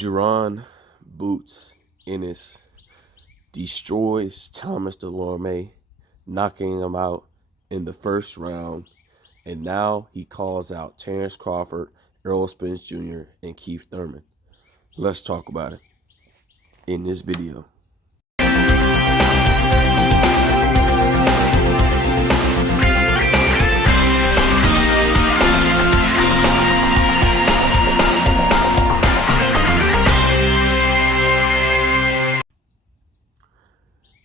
Jaron boots Ennis, destroys Thomas Dulorme, knocking him out in the first round, and now he calls out Terrence Crawford, Errol Spence Jr., and Keith Thurman. Let's talk about it in this video.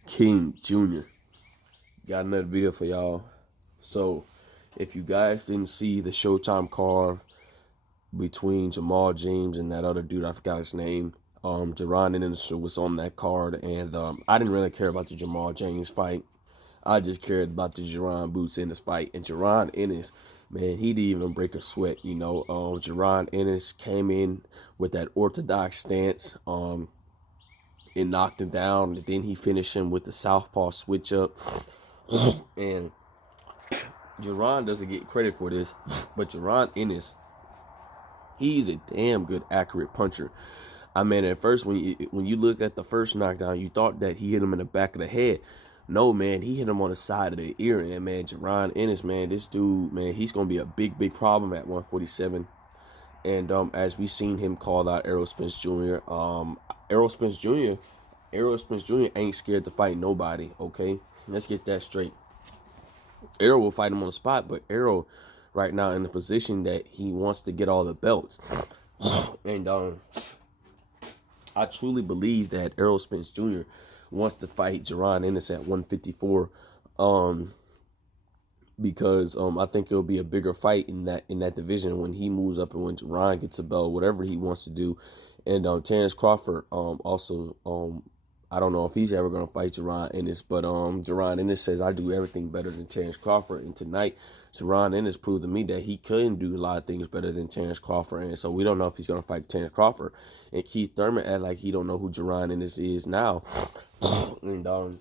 King Jr. got another video for y'all. So if you guys didn't see the Showtime card between Jamal James and that other dude, I forgot his name, Jaron Ennis was on that card, and I didn't really care about the Jamal James fight. I just cared about the Jaron Boots Ennis fight. And Jaron Ennis, man, he didn't even break a sweat. Jaron Ennis came in with that orthodox stance. It knocked him down, and then he finished him with the southpaw switch up. And Jaron doesn't get credit for this, but Jaron Ennis, he's a damn good accurate puncher. I mean, at first, when you look at the first knockdown, you thought that he hit him in the back of the head. No, man, he hit him on the side of the ear. And, man, Jaron Ennis, man, this dude, man, he's going to be a big, big problem at 147. And as we seen him call out Errol Spence Jr., Errol Spence Jr. ain't scared to fight nobody, okay? Let's get that straight. Errol will fight him on the spot, but Errol right now in the position that he wants to get all the belts. And I truly believe that Errol Spence Jr. wants to fight Jaron Ennis at 154. Because I think it'll be a bigger fight in that division when he moves up and when Jaron gets a belt, whatever he wants to do. And Terrence Crawford also I don't know if he's ever gonna fight Jaron Ennis, but Jaron Ennis says I do everything better than Terrence Crawford. And tonight, Jaron Ennis proved to me that he couldn't do a lot of things better than Terrence Crawford. And so we don't know if he's gonna fight Terrence Crawford. And Keith Thurman act like he don't know who Jaron Ennis is now. And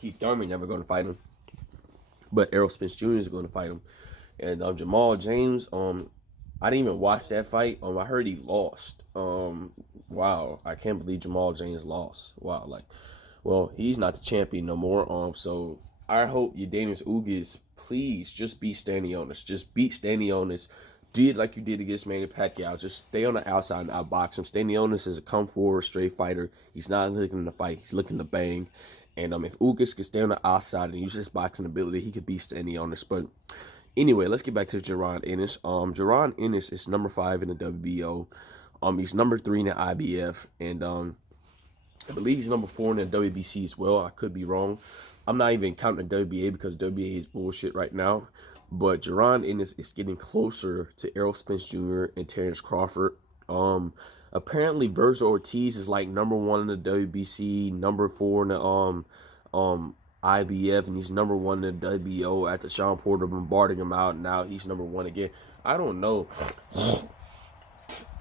Keith Thurman never gonna fight him. But Errol Spence Jr. is going to fight him. And Jamal James, I didn't even watch that fight. I heard he lost. Wow, I can't believe Jamal James lost. Wow, well, he's not the champion no more. So I hope Eugenio Ugas, please just beat Stanionis. Just beat Stanionis. Do it like you did against Manny Pacquiao. Just stay on the outside and outbox him. Stanionis is a come forward, straight fighter. He's not looking to fight. He's looking to bang. And if Ugas could stay on the outside and use his boxing ability, he could beat Stanionis. But anyway, let's get back to Jaron Ennis. Jaron Ennis is number 5 in the WBO. He's number 3 in the IBF. And I believe he's number 4 in the WBC as well. I could be wrong. I'm not even counting the WBA because WBA is bullshit right now. But Jaron Ennis is getting closer to Errol Spence Jr. and Terrence Crawford. Apparently, Virgil Ortiz is like number 1 in the WBC, number 4 in the IBF, and he's number 1 in the WBO after Sean Porter bombarding him out. And now he's number 1 again. I don't know.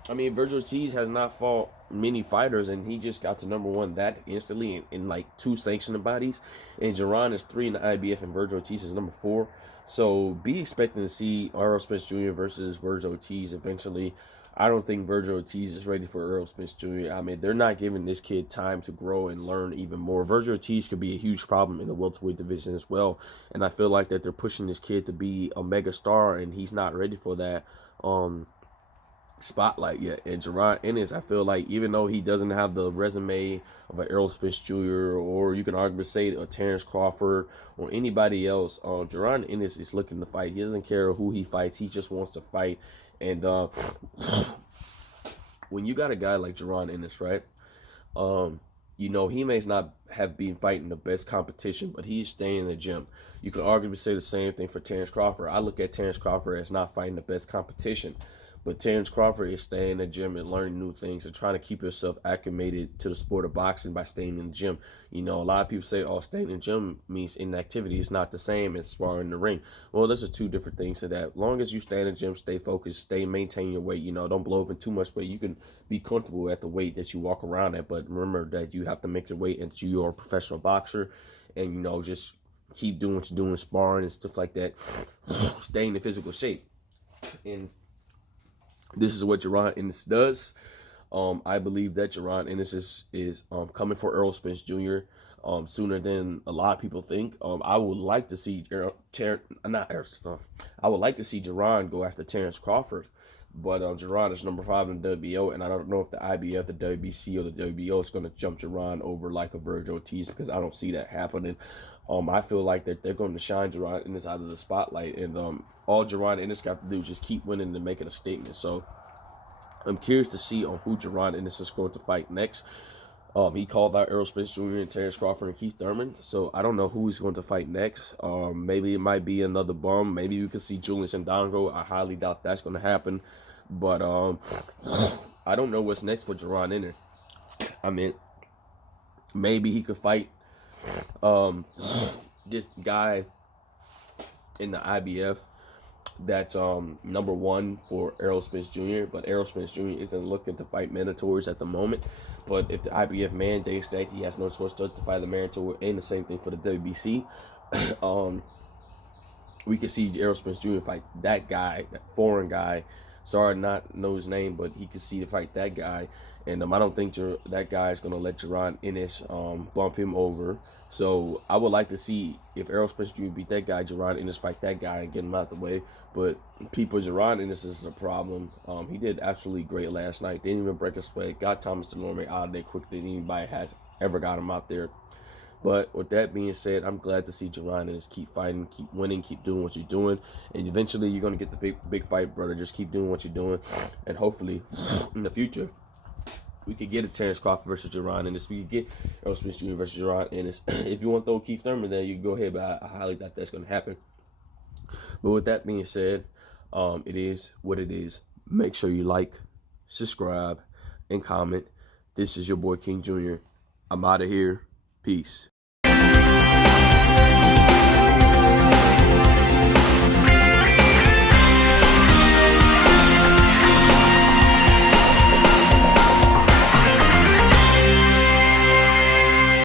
I mean, Virgil Ortiz has not fought many fighters, and he just got to number 1 that instantly in like 2 sanctioned bodies. And Jaron is 3 in the IBF, and Virgil Ortiz is number 4. So be expecting to see Errol Spence Jr. versus Virgil Ortiz eventually. I don't think Virgil Ortiz is ready for Errol Spence Jr. I mean, they're not giving this kid time to grow and learn even more. Virgil Ortiz could be a huge problem in the welterweight division as well. And I feel like that they're pushing this kid to be a mega star, and he's not ready for that spotlight yet. And Jaron Ennis, I feel like even though he doesn't have the resume of an Errol Spence Jr. or you can arguably say a Terrence Crawford or anybody else, Jaron Ennis is looking to fight. He doesn't care who he fights. He just wants to fight. And when you got a guy like Jaron Ennis, right, he may not have been fighting the best competition, but he's staying in the gym. You can arguably say the same thing for Terrence Crawford. I look at Terrence Crawford as not fighting the best competition. But Terrence Crawford is staying in the gym and learning new things and trying to keep yourself acclimated to the sport of boxing by staying in the gym. A lot of people say, oh, staying in the gym means inactivity. It's not the same as sparring in the ring. Well, those are 2 different things to that. As long as you stay in the gym, stay focused, maintain your weight, don't blow up in too much weight. You can be comfortable at the weight that you walk around at. But remember that you have to make your weight until you're a professional boxer. And, just keep doing what you're doing, sparring and stuff like that. Stay in the physical shape. And this is what Jaron Ennis does. I believe that Jaron Ennis is coming for Errol Spence Jr. Sooner than a lot of people think. I would like to see I would like to see Jaron go after Terrence Crawford, but Jaron is number 5 in the WBO, and I don't know if the IBF, the WBC, or the WBO is going to jump Jaron over like a Virgil Ortiz, because I don't see that happening. I feel like that they're going to shine Jaron Ennis out of the spotlight, and all Jaron Ennis got to do is just keep winning and making a statement. So I'm curious to see on who Jaron Ennis is going to fight next. He called out Errol Spence Jr. and Terrence Crawford and Keith Thurman, so I don't know who he's going to fight next. Maybe it might be another bum. Maybe we could see Julius Ndongo. I highly doubt that's going to happen. But I don't know what's next for Jaron Ennis. I mean, maybe he could fight this guy in the IBF that's number 1 for Errol Spence Jr., but Errol Spence Jr. isn't looking to fight mandatories at the moment. But if the IBF mandates that, he has no choice to fight the mandatory, and the same thing for the WBC. We could see Errol Spence Jr. fight that guy, that foreign guy. Sorry, not know his name, but he could see to fight that guy. And I don't think that guy is going to let Jaron Ennis bump him over. So I would like to see if Errol Spence Jr. beat that guy, Jaron Ennis fight that guy and get him out the way. But people, Jaron Ennis is a problem. He did absolutely great last night. Didn't even break a sweat. Got Thomas Dulorme out of there quicker than anybody has ever got him out there. But with that being said, I'm glad to see Jaron Ennis keep fighting, keep winning, keep doing what you're doing. And eventually you're going to get the big fight, brother. Just keep doing what you're doing. And hopefully in the future, we could get a Terrence Crawford versus Jaron Ennis. We could get Errol Spence Jr. versus Jaron Ennis. If you want to throw Keith Thurman there, you can go ahead, but I highly doubt that's going to happen. But with that being said, it is what it is. Make sure you like, subscribe, and comment. This is your boy King Jr. I'm out of here. Peace.